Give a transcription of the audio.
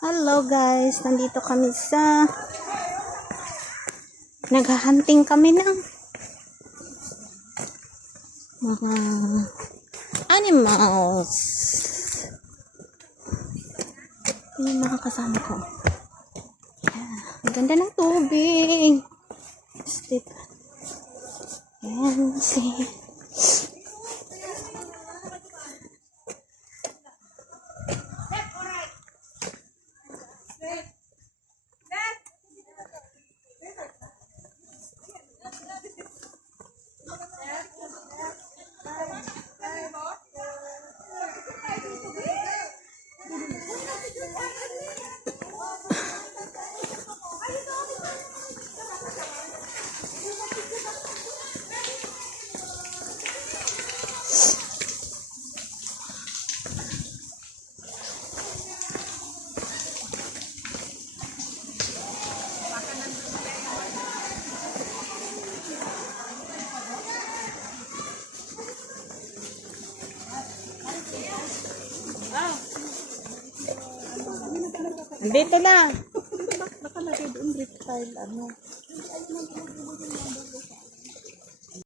Hello guys, nandito kami sa naghahunting kami ng mga animals. Yung mga kasama ko. Ang ganda ng tubig. Step. Ayan, see. Dito lang. Nakalagay doon reptile ano.